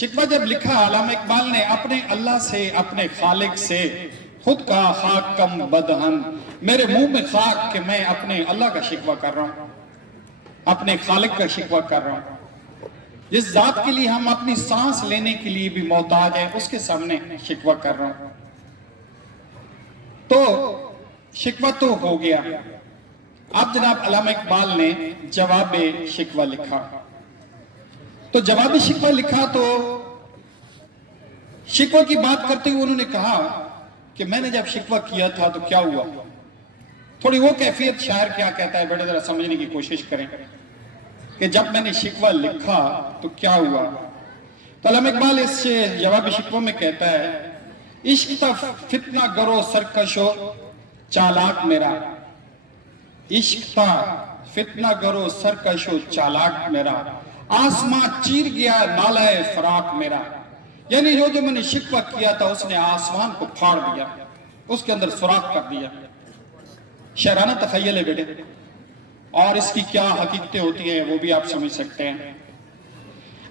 شکوہ جب لکھا علامہ اقبال نے اپنے اللہ سے، اپنے خالق سے، خود کا خاک کم بدہن، میرے منہ میں خاک کہ میں اپنے اللہ کا شکوہ کر رہا ہوں، اپنے خالق کا شکوہ کر رہا ہوں، جس ذات کے لیے ہم اپنی سانس لینے کے لیے بھی محتاج ہیں، اس کے سامنے شکوہ کر رہا ہوں۔ تو شکوہ تو ہو گیا، اب جناب علامہ اقبال نے جواب شکوہ لکھا۔ تو جواب شکوہ لکھا تو شکوہ کی بات کرتے ہوئے انہوں نے کہا کہ میں نے جب شکوہ کیا تھا تو کیا ہوا، تھوڑی وہ کیفیت شاعر کیا کہتا ہے بیٹے ذرا سمجھنے کی کوشش کریں کہ جب میں نے شکوہ لکھا تو کیا ہوا۔ تو علامہ اقبال اس جواب شکوہ میں کہتا ہے، عشق تا فتنہ گرو سرکشو چالاک میرا، عشق تا فتنہ گرو سرکشو چالاک میرا، آسمان چیر گیا نالہ فراق میرا، یعنی جو میں نے شکوہ کیا تھا اس نے آسمان کو پھاڑ دیا، اس کے اندر سوراخ کر دیا۔ شاعرانہ تخیل ہے بیٹے، اور اس کی کیا حقیقتیں ہوتی ہیں وہ بھی آپ سمجھ سکتے ہیں۔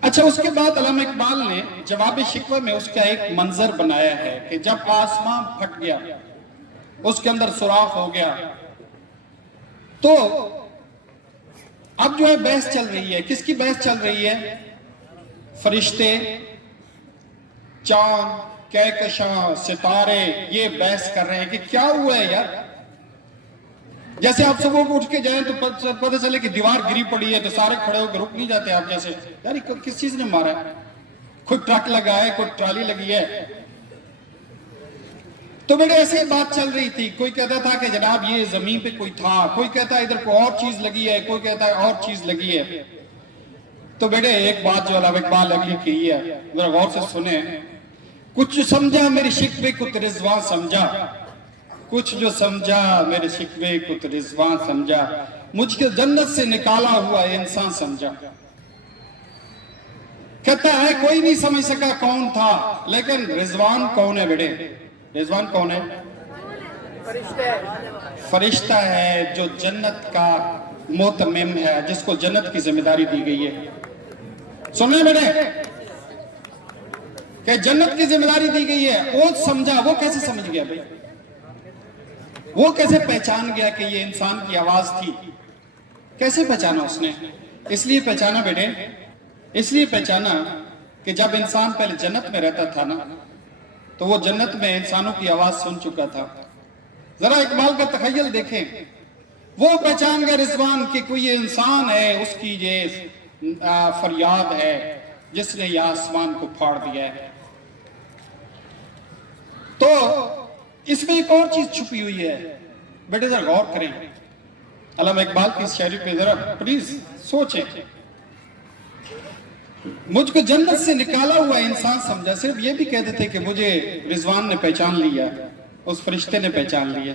اچھا، اس کے بعد علامہ اقبال نے جواب شکوہ میں اس کا ایک منظر بنایا ہے کہ جب آسمان پھٹ گیا، اس کے اندر سوراخ ہو گیا، تو اب جو ہے بحث چل رہی ہے۔ کس کی بحث چل رہی ہے؟ فرشتے، چاند، کہکشاں، ستارے، یہ بحث کر رہے ہیں کہ کیا ہوا ہے یار۔ جیسے آپ صبح کو اٹھ کے جائیں تو پتہ چلے کہ دیوار گری پڑی ہے تو سارے کھڑے ہو کے رک نہیں جاتے آپ جیسے، یار کس چیز نے مارا ہے؟ کوئی ٹرک لگا ہے، کوئی ٹرالی لگی ہے۔ تو بیٹے ایسے بات چل رہی تھی، کوئی کہتا تھا کہ جناب یہ زمین پہ کوئی تھا، کوئی کہتا ہے ادھر کوئی اور چیز لگی ہے، کوئی کہتا ہے اور چیز لگی ہے۔ تو بیٹے ایک بات جو علامہ اقبال نے کی ہے، ذرا غور سے سنیں، کچھ سمجھا میرے شکوے کو تو رضوان سمجھا، کچھ جو سمجھا میرے شکوے کو تو رضوان سمجھا، مجھ کے جنت سے نکالا ہوا انسان سمجھا۔ کہتا ہے کوئی نہیں سمجھ سکا کون تھا، لیکن رضوان کون ہے بیٹے؟ رضوان کون ہے؟ فرشتہ ہے جو جنت کا متمم ہے، جس کو جنت کی ذمہ داری دی گئی ہے۔ سنیں بیٹے کہ جنت کی ذمہ داری دی گئی ہے، وہ سمجھا، وہ کیسے سمجھ گیا بھائی؟ وہ کیسے پہچان گیا کہ یہ انسان کی آواز تھی؟ کیسے پہچانا اس نے؟ اس لیے پہچانا بیٹے، اس لیے پہچانا کہ جب انسان پہلے جنت میں رہتا تھا نا، تو وہ جنت میں انسانوں کی آواز سن چکا تھا۔ ذرا اقبال کا تخیل دیکھیں، وہ پہچان گیا رضوان کہ کوئی یہ انسان ہے، اس کی یہ فریاد ہے جس نے یہ آسمان کو پھاڑ دیا ہے۔ تو اس میں ایک اور چیز چھپی ہوئی ہے، بیٹے ذرا غور کریں، علامہ اقبال کی اس شاعری پہ ذرا پلیز سوچیں۔ مجھ کو جنت سے نکالا ہوا انسان سمجھا، صرف یہ بھی کہتے تھے کہ مجھے رضوان نے پہچان لیا، اس فرشتے نے پہچان لیا،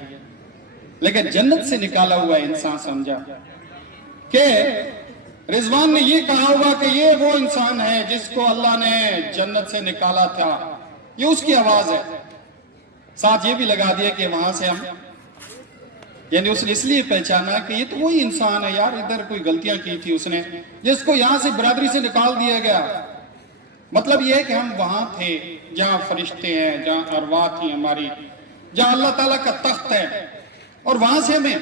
لیکن جنت سے نکالا ہوا انسان سمجھا کہ رضوان نے یہ کہا ہوا کہ یہ وہ انسان ہے جس کو اللہ نے جنت سے نکالا تھا، یہ اس کی آواز ہے۔ ساتھ یہ بھی لگا دیا کہ وہاں سے ہم، یعنی اس نے اس لیے پہچانا کہ یہ تو وہی انسان ہے یار، ادھر کوئی غلطیاں کی تھی اس نے، جس کو یہاں سے برادری سے نکال دیا گیا۔ مطلب یہ ہے کہ ہم وہاں تھے جہاں فرشتے ہیں، جہاں ارواح تھی ہماری، جہاں اللہ تعالیٰ کا تخت ہے، اور وہاں سے ہمیں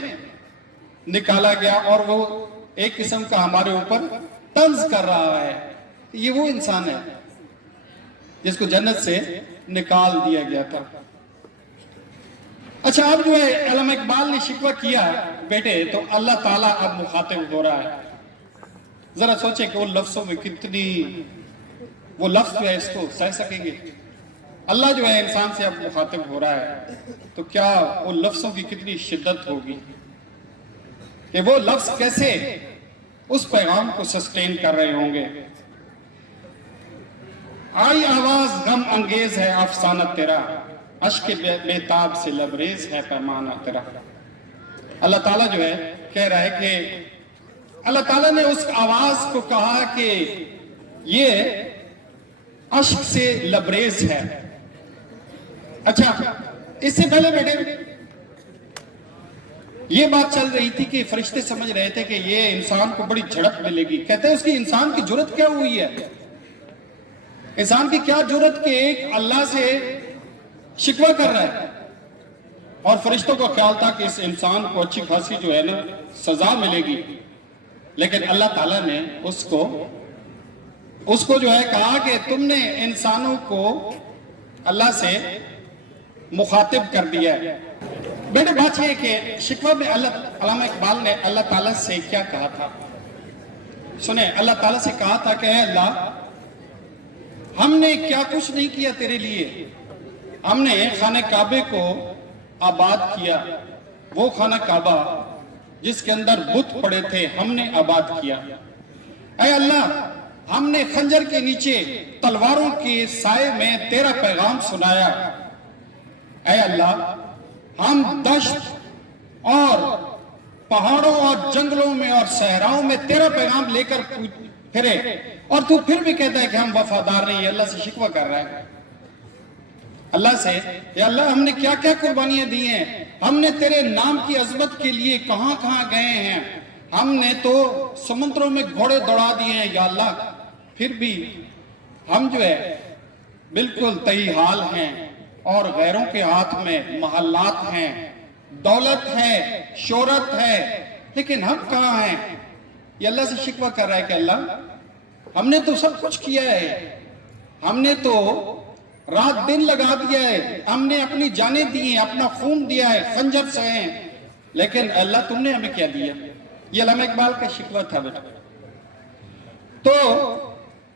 نکالا گیا، اور وہ ایک قسم کا ہمارے اوپر طنز کر رہا ہے۔ یہ وہ انسان ہے جس کو جنت سے نکال دیا گیا تھا۔ اچھا، اب جو ہے علامہ اقبال نے شکوہ کیا بیٹے، تو اللہ تعالیٰ اب مخاطب ہو رہا ہے۔ ذرا سوچیں کہ وہ لفظوں میں کتنی، وہ لفظ جو ہے اس کو سہ سکیں گے؟ اللہ جو ہے انسان سے اب مخاطب ہو رہا ہے، تو کیا وہ لفظوں کی کتنی شدت ہوگی کہ وہ لفظ کیسے اس پیغام کو سسٹین کر رہے ہوں گے۔ آئی آواز غم انگیز ہے افسانہ تیرا، عشق بے تاب سے لبریز ہے پیمانہ تیرا۔ اللہ تعالیٰ جو ہے کہہ رہا ہے کہ اللہ تعالیٰ نے اس آواز کو کہا کہ یہ عشق سے لبریز ہے۔ اچھا، اس سے پہلے بیٹے یہ بات چل رہی تھی کہ فرشتے سمجھ رہے تھے کہ یہ انسان کو بڑی جھڑپ ملے گی، کہتے ہیں اس کی انسان کی جرت کیا ہوئی ہے انسان کی کیا جرت کہ ایک اللہ سے شکوہ کر رہا ہے، اور فرشتوں کو خیال تھا کہ اس انسان کو اچھی خاصی جو ہے نا سزا ملے گی، لیکن اللہ تعالیٰ نے اس کو جو ہے کہا کہ تم نے انسانوں کو اللہ سے مخاطب کر دیا ہے۔ بیٹے بات یہ ہے کہ شکوہ میں علامہ اقبال نے اللہ تعالیٰ سے کیا کہا تھا؟ سنیں، اللہ تعالیٰ سے کہا تھا کہ اے اللہ، ہم نے کیا کچھ نہیں کیا تیرے لیے، ہم نے خانہ کعبے کو آباد کیا، وہ خانہ کعبہ جس کے اندر بت پڑے تھے ہم نے آباد کیا۔ اے اللہ، ہم نے خنجر کے نیچے تلواروں کے سائے میں تیرا پیغام سنایا۔ اے اللہ، ہم دشت اور پہاڑوں اور جنگلوں میں اور صحراؤں میں تیرا پیغام لے کر پھرے، اور تو پھر بھی کہتا ہے کہ ہم وفادار نہیں۔ اللہ سے شکوہ کر رہا ہے، اللہ سے، یا اللہ ہم نے کیا کیا قربانیاں دی ہیں، ہم نے تیرے نام کی عظمت کے لیے کہاں کہاں گئے ہیں، ہم نے تو سمندروں میں گھوڑے دوڑا دیے ہیں یا اللہ، پھر بھی ہم جو ہے بالکل تہی حال ہیں، اور غیروں کے ہاتھ میں محلات ہیں، دولت ہے، شہرت ہے، لیکن ہم کہاں ہیں؟ یہ اللہ سے شکوہ کر رہا ہے کہ اللہ ہم نے تو سب کچھ کیا ہے، ہم نے تو رات دن لگا دیا ہے، ہم نے اپنی جانیں دی ہیں، اپنا خون دیا ہے، خنجر سے ہیں، لیکن اللہ تم نے ہمیں کیا دیا؟ یہ علامہ اقبال کا شکوہ تھا بیٹا۔ تو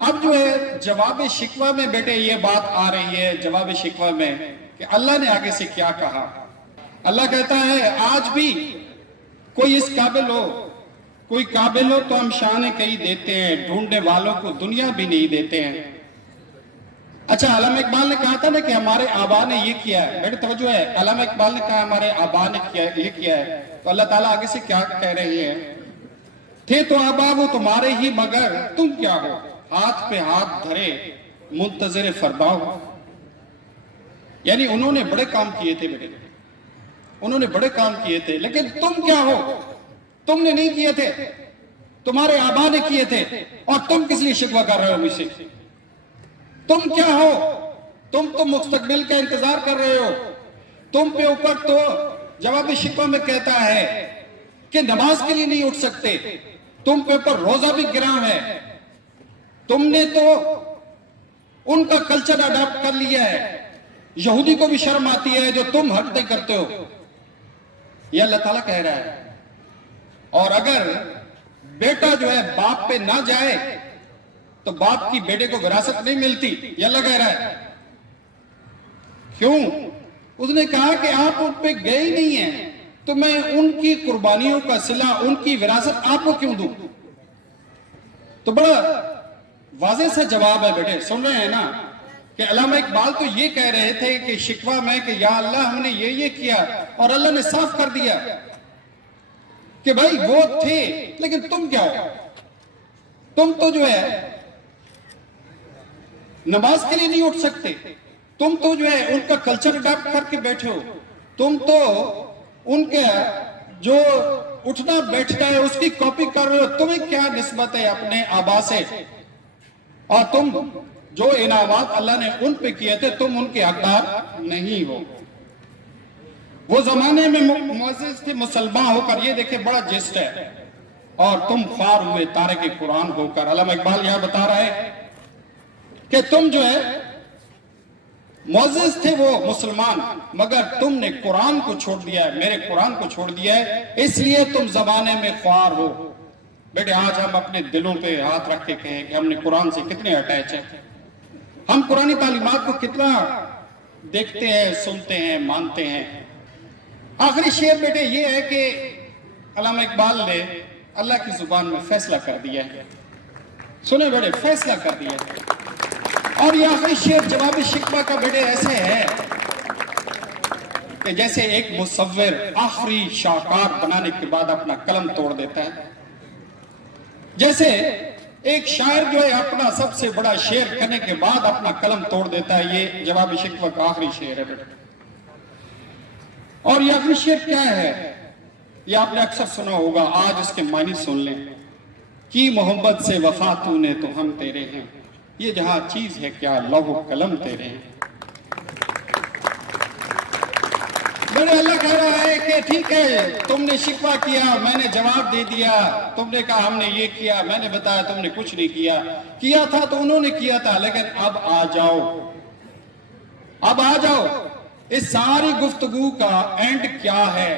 اب جو ہے جواب شکوہ میں بیٹے یہ بات آ رہی ہے، جواب شکوہ میں کہ اللہ نے آگے سے کیا کہا۔ اللہ کہتا ہے آج بھی کوئی اس قابل ہو، کوئی قابل ہو تو ہم شان کہیں دیتے ہیں، ڈھونڈنے والوں کو دنیا بھی نہیں دیتے ہیں۔ اچھا، علامہ اقبال نے کہا تھا نا کہ ہمارے آبا نے یہ کیا ہے، بیٹے توجہ ہے، علامہ اقبال نے کہا ہمارے آبا نے یہ کیا ہے، تو اللہ تعالیٰ آگے سے کیا کہہ رہے ہیں؟ تھے تو آبا وہ تمہارے ہی مگر تم کیا ہو، ہاتھ پہ ہاتھ دھرے منتظر فردا ہو۔ یعنی انہوں نے بڑے کام کیے تھے بیٹے، انہوں نے بڑے کام کیے تھے، لیکن تم کیا ہو؟ تم نے نہیں کیے تھے، تمہارے آبا نے کیے تھے، اور تم کس لیے شکوہ کر رہے ہو مجھ سے؟ تم کیا ہو؟ تم تو مستقبل کا انتظار کر رہے ہو، تم پہ اوپر تو جواب شکوہ میں کہتا ہے کہ نماز کے لیے نہیں اٹھ سکتے، تم پہ اوپر روزہ بھی گراں ہے، تم نے تو ان کا کلچر اڈاپٹ کر لیا ہے، یہودی کو بھی شرم آتی ہے جو تم حرکتیں کرتے ہو۔ یہ اللہ تعالیٰ کہہ رہا ہے، اور اگر بیٹا جو ہے باپ پہ نہ جائے تو باپ کی بیٹے کو وراثت نہیں ملتی، یہ اللہ کہہ رہا ہے۔ کیوں؟ اس نے کہا کہ آپ ان پہ گئے ہی نہیں ہیں، تو میں ان کی قربانیوں کا صلہ، ان کی وراثت آپ کو کیوں دوں؟ تو بڑا واضح سا جواب ہے بیٹے، سن رہے ہیں نا کہ علامہ اقبال تو یہ کہہ رہے تھے کہ شکوہ میں کہ یا اللہ ہم نے یہ کیا، اور اللہ نے صاف کر دیا کہ بھائی وہ تھے، لیکن تم کیا ہو؟ تم تو جو ہے نماز کے لیے نہیں اٹھ سکتے، تم تو جو ہے ان کا کلچر اڈاپٹ کر کے بیٹھے ہو، تم تو ان کے جو اٹھنا بیٹھتا ہے اس کی کاپی کر رہے ہو، تمہیں کیا نسبت ہے اپنے آبا سے؟ اور تم جو انعامات اللہ نے ان پہ کیے تھے تم ان کے حقدار نہیں ہو۔ وہ زمانے میں معزز تھے مسلمان ہو کر، یہ دیکھیں بڑا جسٹ ہے، اور تم خوار ہوئے تارک قرآن ہو کر۔ علامہ اقبال یہاں بتا رہا ہے کہ تم جو ہے معزز تھے وہ مسلمان، مگر تم نے قرآن کو چھوڑ دیا ہے، میرے قرآن کو چھوڑ دیا ہے، اس لیے تم زمانے میں خوار ہو۔ بیٹے آج ہم اپنے دلوں پہ ہاتھ رکھ کے کہیں کہ ہم نے قرآن سے کتنے اٹیچ ہیں، ہم قرآنی تعلیمات کو کتنا دیکھتے ہیں، سنتے ہیں، مانتے ہیں۔ آخری شعر بیٹے یہ ہے کہ علامہ اقبال نے اللہ کی زبان میں فیصلہ کر دیا ہے، سنیں بیٹے، فیصلہ کر دیا ہے۔ اور یہ آخری شعر جواب شکوہ کا بیٹے ایسے ہے کہ جیسے ایک مصور آخری شاہکار بنانے کے بعد اپنا قلم توڑ دیتا ہے، جیسے ایک شاعر جو ہے اپنا سب سے بڑا شعر کرنے کے بعد اپنا قلم توڑ دیتا ہے، یہ جواب شکوہ کا آخری شعر ہے بیٹے۔ اور یہ آخری شعر کیا ہے؟ یہ آپ نے اکثر سنا ہوگا، آج اس کے معنی سن لیں۔ کی محبت سے وفا تو نے تو ہم تیرے ہیں، یہ جہاں چیز ہے کیا لوح و قلم تیرے ہیں. بڑے اللہ کہہ رہا ہے کہ ٹھیک ہے تم نے شکوہ کیا میں نے جواب دے دیا, تم نے کہا ہم نے یہ کیا, میں نے بتایا تم نے کچھ نہیں کیا تھا تو انہوں نے کیا تھا, لیکن اب آ جاؤ, اب آ جاؤ. اس ساری گفتگو کا اینڈ کیا ہے؟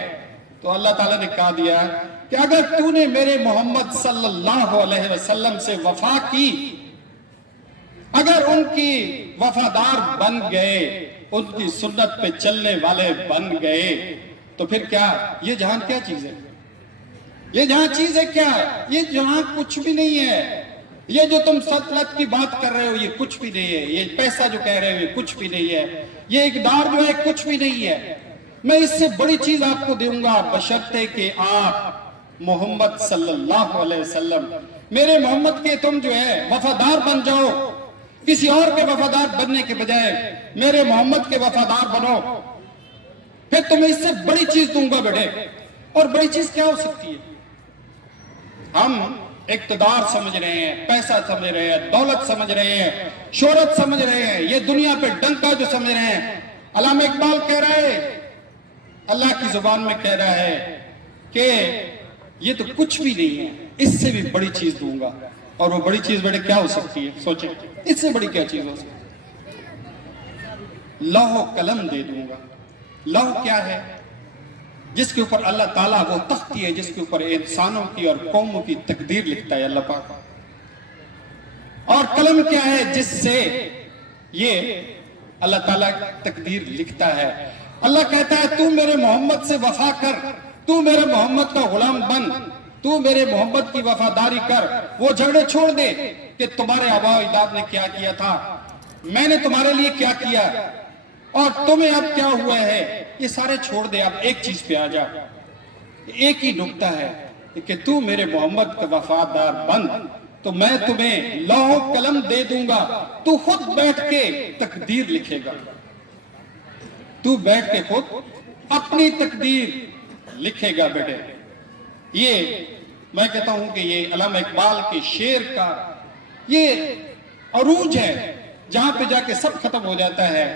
تو اللہ تعالیٰ نے کہا دیا کہ اگر تو نے میرے محمد صلی اللہ علیہ وسلم سے وفا کی, اگر ان کی وفادار بن گئے, ان کی سنت پہ چلنے والے بن گئے, تو پھر کیا یہ جہان کیا چیز ہے؟ یہ جہاں چیز ہے کیا؟ یہ جہاں کچھ بھی نہیں ہے. یہ جو تم سلطنت کی بات کر رہے ہو یہ کچھ بھی نہیں ہے, یہ پیسہ جو کہہ رہے ہو یہ کچھ بھی نہیں ہے, یہ اقدار جو ہے کچھ بھی نہیں ہے. میں اس سے بڑی چیز آپ کو دوں گا بشرطے کہ آپ محمد صلی اللہ علیہ وسلم میرے محمد کے تم جو ہے وفادار بن جاؤ. کسی اور کے وفادار بننے کے بجائے میرے محمد کے وفادار بنو, پھر تمہیں اس سے بڑی چیز دوں گا بیٹے. اور بڑی چیز کیا ہو سکتی ہے؟ ہم اقتدار سمجھ رہے ہیں, پیسہ سمجھ رہے ہیں, دولت سمجھ رہے ہیں, شہرت سمجھ رہے ہیں, یہ دنیا پہ ڈنکا جو سمجھ رہے ہیں. علامہ اقبال کہہ رہا ہے, اللہ کی زبان میں کہہ رہا ہے کہ یہ تو کچھ بھی نہیں ہے, اس سے بھی بڑی چیز دوں گا. اور وہ بڑی چیز بیٹے کیا ہو سکتی ہے؟ سوچیں اس سے بڑی کیا چیز ہو سکتی ہے؟ لوح و قلم دے دوں گا. لوح کیا ہے؟ جس کے اوپر اللہ تعالیٰ وہ تختی ہے جس کے اوپر انسانوں کی اور قوموں کی تقدیر لکھتا ہے اللہ پاک. اور قلم کیا ہے؟ جس سے یہ اللہ تعالیٰ تقدیر لکھتا ہے. اللہ کہتا ہے تو میرے محمد سے وفا کر, تو میرے محمد کا غلام بن, تو میرے محمد کی وفاداری کر. وہ جھگڑے چھوڑ دے کہ تمہارے آباء و اجداد نے کیا کیا تھا, میں نے تمہارے لیے کیا کیا, اور تمہیں اب کیا ہوا ہے, یہ سارے چھوڑ دے. اب ایک چیز پہ آ جا, ایک ہی نکتہ ہے کہ تو میرے محمد کا وفادار بن تو میں تمہیں لوح و قلم دے دوں گا. تو خود بیٹھ کے تقدیر لکھے گا, تو بیٹھ کے خود اپنی تقدیر لکھے گا بیٹے. یہ میں کہتا ہوں کہ یہ علامہ اقبال کے شعر کا یہ عروج ہے جہاں پہ جا کے سب ختم ہو جاتا ہے.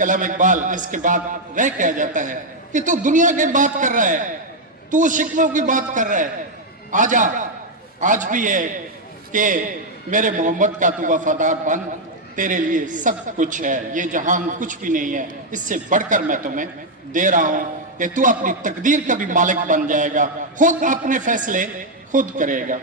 علامہ اقبال اس کے بعد رہ کے آ جاتا ہے کہ تو دنیا کی بات کر رہا ہے, تو شکووں کی بات کر رہا ہے, آجا آج بھی ہے کہ میرے محمد کا تو وفادار بن, تیرے لیے سب کچھ ہے, یہ جہان کچھ بھی نہیں ہے, اس سے بڑھ کر میں تمہیں دے رہا ہوں کہ تو اپنی تقدیر کا بھی مالک بن جائے گا, خود اپنے فیصلے خود کرے گا.